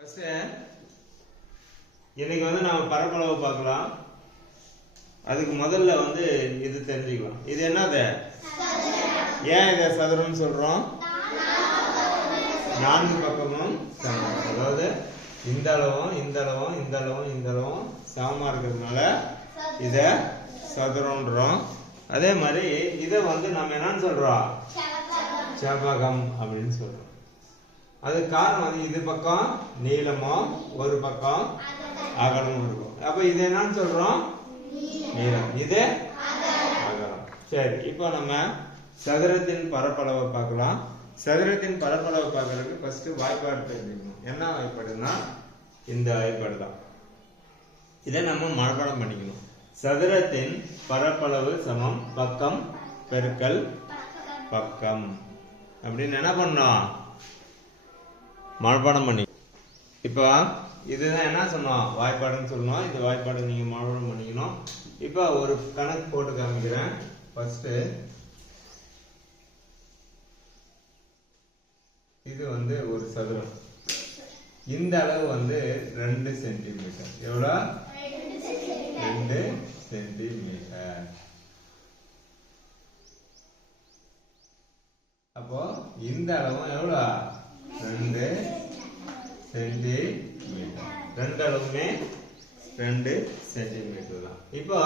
First இன்னைக்கு வந்து நாம பரப்பளவு பார்க்கலாம். அதுக்கு முதல்ல வந்து இது தெரிஞ்சுக்கலாம். இது என்னது? ஏன் இதை சதுரம்னு சொல்றோம்? நான்கு பக்கமும் சமம். அதாவது இந்த அளவும் இந்த அளவும் இந்த அளவும் இந்த அளவும் சமமா இருக்கிறதுனால இத சதுரம்ன்றோம். அதே மாதிரி இதை வந்து நம்ம என்னன்னு சொல்றோம்? செவ்வகம் அப்படின்னு சொல்றோம். அதுக்கு காரணம் வந்து இது பக்கம் நீளமும் ஒரு பக்கம் அகலமும் இருக்கும். அப்ப இது என்னன்னு சொல்றோம்? நீளம். இது அகலம். சரி இப்போ நம்ம சதுரத்தின் பரப்பளவை பார்க்கலாம். சதுரத்தின் பரப்பளவை பார்க்கறதுக்கு ஃபர்ஸ்ட் வாய்ப்பாடு தெரிஞ்சுக்கணும். என்ன வாய்ப்பாடுன்னா இந்த வாய்ப்பாடு தான். இதை நம்ம மனப்பாடம் பண்ணிக்கணும். சதுரத்தின் பரப்பளவு சமம் பக்கம் பெருக்கல் பக்கம். அப்படின்னு என்ன பண்ணோம்? மனப்பாடம் பண்ணி. இப்போ இதுதான் என்ன சொன்னோம்? வாய்ப்பாடுன்னு சொன்னோம் இந்த வாய்ப்பாடு நீங்க மனப்பாடம் பண்ணிக்கணும். இப்போ ஒரு கணக்கு போட்டு காமிக்கிறேன். ஃபர்ஸ்ட் இது வந்து ஒரு சதுரம். இந்த அளவு வந்து ரெண்டு சென்டிமீட்டர். எவ்வளோ? ரெண்டு சென்டிமீட்டர். அப்போ இந்த அளவும் எவ்வளோ? ரெண்டு சென்டிமீட்டர் ரெண்டு அளவுமே ரெண்டு சென்டிமீட்டர் தான். இப்போ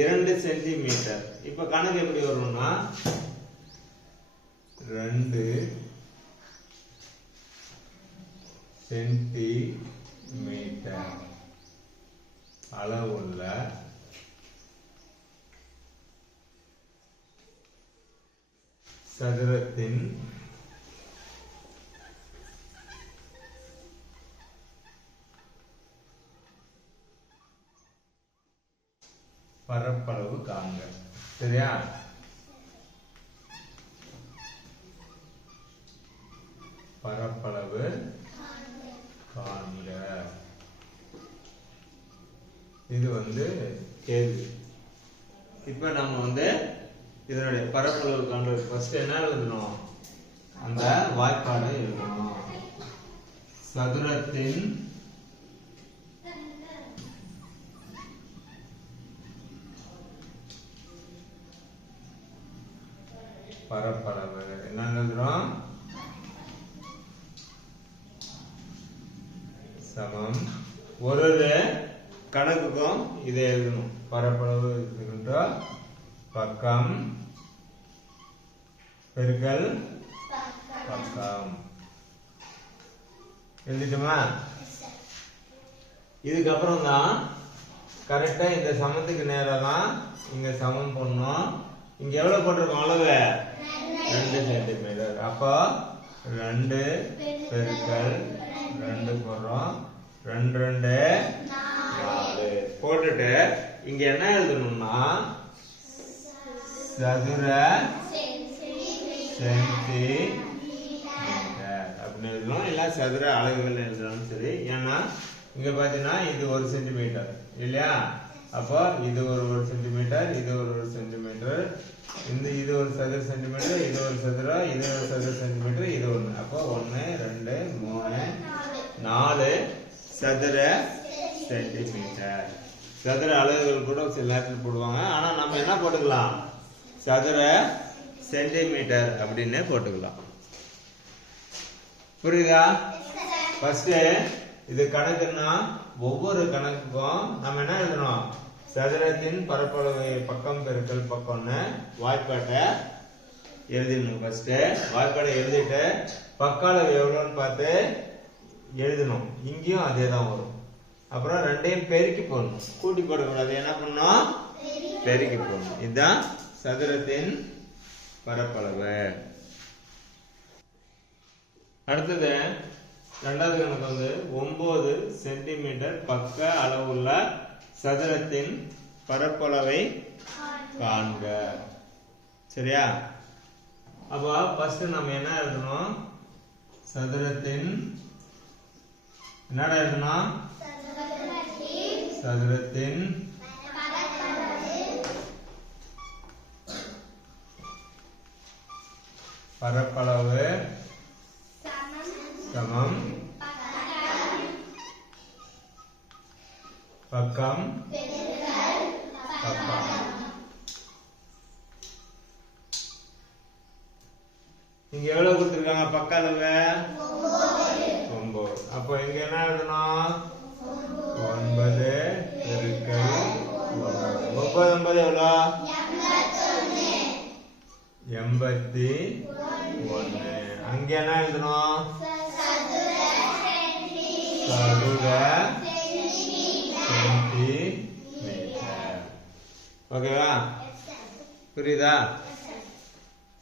இரண்டு சென்டிமீட்டர் இப்போ கணக்கு எப்படி வரும்னா ரெண்டு சென்டிமீட்டர் அளவுள்ள சதுரத்தின் பரப்பளவு காண்க. சரியா? பரப்பளவு காண்க. இது வந்து கேள்வி. இப்ப நம்ம வந்து இதனுடைய பரப்பளவு காண்றது ஃபர்ஸ்ட் என்ன எழுதணும்? அந்த வாய்ப்பாடை எழுதணும். சதுரத்தின் பரப்பளவு. என்ன எழுதுறோம்? சமம். ஒரு ஒரு கணக்குக்கும் இதை எழுதணும். பரப்பளவு இருக்கின்ற பக்கம். பெருக்கல். பக்கம். எழுதிட்டுமா? இதுக்கப்புறம் தான் கரெக்டா இந்த சமத்துக்கு நேரா தான் இங்க சமம் பண்ணோம். இங்க எவ்வளவு போட்டிருக்கோம்? அளவு ரெண்டு சென்டிமீட்டர் அப்போ ரெண்டு பெருக்கல் ரெண்டு போடுறோம். ரெண்டு ரெண்டு. நாலு. போட்டுட்டு இங்க என்ன எழுதணும்னா சதுர சென்டி அப்படின்னு எழுதணும். இல்ல சதுர அளவுகள் எழுதணும் சரி ஏன்னா இங்க பாத்தீங்கன்னா இது ஒரு சென்டிமீட்டர் இல்லையா? அப்போ இது ஒரு ஒரு சென்டிமீட்டர் இது ஒரு ஒரு சென்டிமீட்டர் இந்த இது ஒரு சதுர சென்டிமீட்டர் இது ஒரு சதுரம் இது ஒரு சதுர சென்டிமீட்டர் இது ஒன்று அப்போ ஒன்று ரெண்டு மூணு நாலு சதுர சென்டிமீட்டர் சதுர அலகுகள் கூட சில நேரத்தில் போடுவாங்க. ஆனால் நம்ம என்ன போட்டுக்கலாம்? சதுர சென்டிமீட்டர் அப்படின்னு போட்டுக்கலாம். புரியுதா? ஃபர்ஸ்ட் இது கணக்குன்னா ஒவ்வொரு கணக்குக்கும் நம்ம என்ன எழுதணும்? சதுரத்தின் பரப்பளவு பக்கம் பெருக்கல் பக்கம்னு வாய்ப்பாட்டை எழுதிடணும் ஃபர்ஸ்ட் வாய்ப்பாடை எழுதிட்டு பக்களவு எவ்வளோன்னு பார்த்து எழுதணும். இங்கேயும் அதே தான் வரும். அப்புறம் ரெண்டையும் பெருக்கி போடணும். கூட்டி போடக்கூடாது. என்ன பண்ணோம் பெருக்கி போடணும். இதுதான் சதுரத்தின் பரப்பளவு. அடுத்தது ரெண்டாவது கணக்கு வந்து ஒன்பது சென்டிமீட்டர் பக்க அளவுள்ள சதுரத்தின் பரப்பளவை காண்க. சரியா? அப்போ ஃபர்ஸ்ட் நம்ம என்ன எழுதணும்? சதுரத்தின் என்னடா எழுதணும்? சதுரத்தின் பரப்பளவு சமம். பக்கம். பக்கம். இங்க எவ்வளவு கொடுத்துருக்காங்க? பக்க அளவு ஒன்பது. அப்போ இங்க என்ன எழுதணும்? ஒன்பது பெருக்கல் ஒன்பது. ஒன்பது ஒன்பது எவ்வளோ? எண்பத்தி ஒன்று. அங்க என்ன எழுதணும்? சதுர. ஓகேவா? புரியுதா?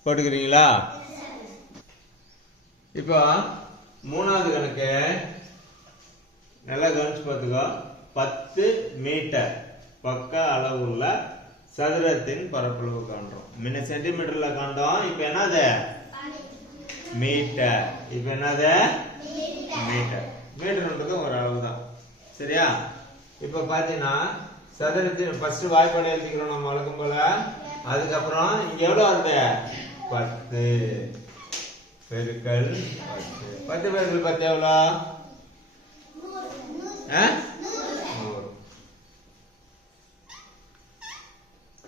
போட்டுக்கிறீங்களா? இப்போ மூணாவது கணக்கு. நல்லா கவனிச்சு பார்த்துக்கோ. பத்து மீட்டர். பக்க அளவுள்ள சதுரத்தின் பரப்பளவு காண்றோம். முன்ன சென்டிமீட்டர்ல காண்டோம் இப்போ என்னது? மீட்டர். இப்போ என்னது? மீட்டர். மீட்டர்ன்றது ஒரு அளவு தான் சரியா? இப்போ பார்த்தீங்கன்னா சதுரத்தின் ஃபர்ஸ்ட் வாய்ப்பாடு எழுதிக்கிறோம் நம்ம வழக்கம் போல. அதுக்கப்புறம் இங்க எவ்வளவு வருது? பத்து. பெருக்கல் பத்து. பத்து பெருக்கள் பத்து எவ்வளோ நூறு.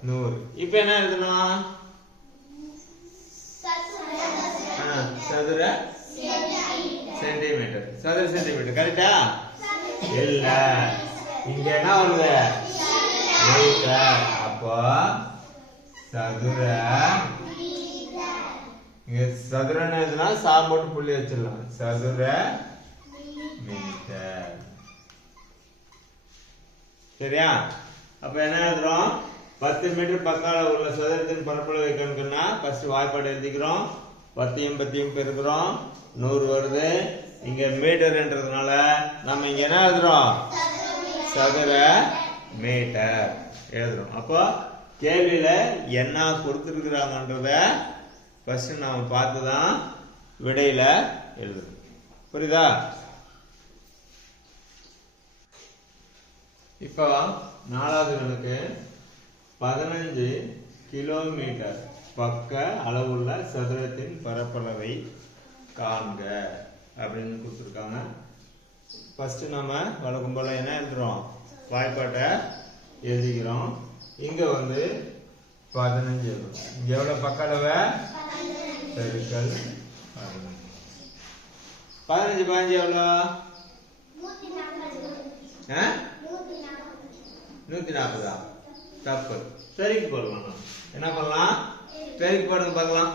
நூறு. என்ன எழுதணும்? சதுர சென்டிமீட்டர். சதுர சென்டிமீட்டர். கரெக்டா? இல்ல. இங்க என்ன வருது மீட்டர் அப்போ சதுர. இங்க சதுரன்னு எழுதுனா சா புள்ளி வச்சிடலாம். சதுர மீட்டர். சரியா? அப்ப என்ன எழுதுறோம்? பத்து மீட்டர் பக்கால உள்ள சதுரத்தின் பரப்பளவு வைக்கணும்னா ஃபர்ஸ்ட் வாய்ப்பாடு எழுதிக்கிறோம். பத்தையும் பத்தையும் பெருக்கிறோம். நூறு வருது. இங்க மீட்டர்ன்றதுனால நம்ம இங்க என்ன எழுதுறோம்? சதுர மீட்டர். எழுதுறோம். அப்போ கேள்வியில என்ன கொடுத்துருக்குறாங்கன்றத ஃபர்ஸ்ட் நாம பார்த்து தான் விடையில எழுதுறோம். புரியுதா? இப்போ நாலாவது கணக்கு. பதினஞ்சு கிலோமீட்டர் பக்க அளவுள்ள சதுரத்தின் பரப்பளவை காண்க அப்படின்னு கொடுத்துருக்காங்க. ஃபஸ்ட்டு நம்ம வழக்கம் போல என்ன எழுதுறோம்? வாய்ப்பாட்டை எழுதிக்கிறோம். இங்க வந்து பதினஞ்சு எழுதுறோம். இங்க எவ்வளவு பக்க அளவு? பெருக்கல் பதினஞ்சு. பதினஞ்சு பதினஞ்சு எவ்வளோ நூற்றி நூத்தி நாற்பதா? தப்பு. பெருக்கி போடலாம். என்ன பண்ணலாம் பெருக்கி போடுங்க பார்க்கலாம்.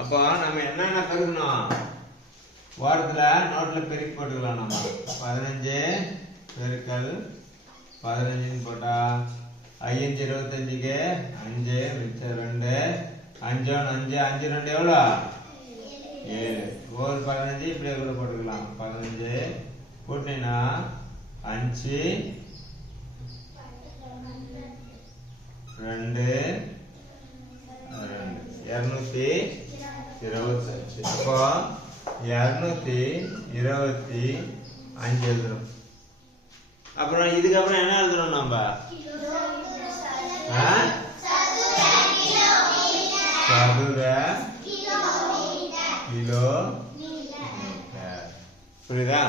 அப்போ நம்ம என்னென்ன பெருக்கணும் வாரத்துல நோட்ல பெருக்கி போட்டுக்கலாம் நம்ம. பதினஞ்சு பெருக்கல் பதினஞ்சுன்னு போட்டா ஐயஞ்சு இருபத்தஞ்சுக்கு அஞ்சு மிச்சம் ரெண்டு. அஞ்சொன்று அஞ்சு அஞ்சு ரெண்டு எவ்வளோ? ஏழு. ஒரு பதினஞ்சு இப்படியே கூட போட்டுக்கலாம். பதினஞ்சு கூட்டினா அஞ்சு. ரெண்டு. இருநூத்தி இருபத்தஞ்சு. அப்போ இரநூத்தி இருபத்தி அஞ்சு எழுதுறோம். அப்புறம் இதுக்கப்புறம் என்ன எழுதுறோம் நம்ம சதுர கிலோ புரியுதா?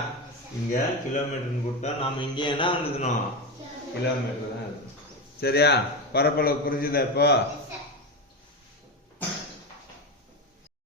இங்க கிலோமீட்டர்னு கொடுத்தா நாம இங்க என்ன எழுதணும்? கிலோமீட்டர் தான் எழுதணும். சரியா? பரப்பளவு புரிஞ்சுதா இப்போ?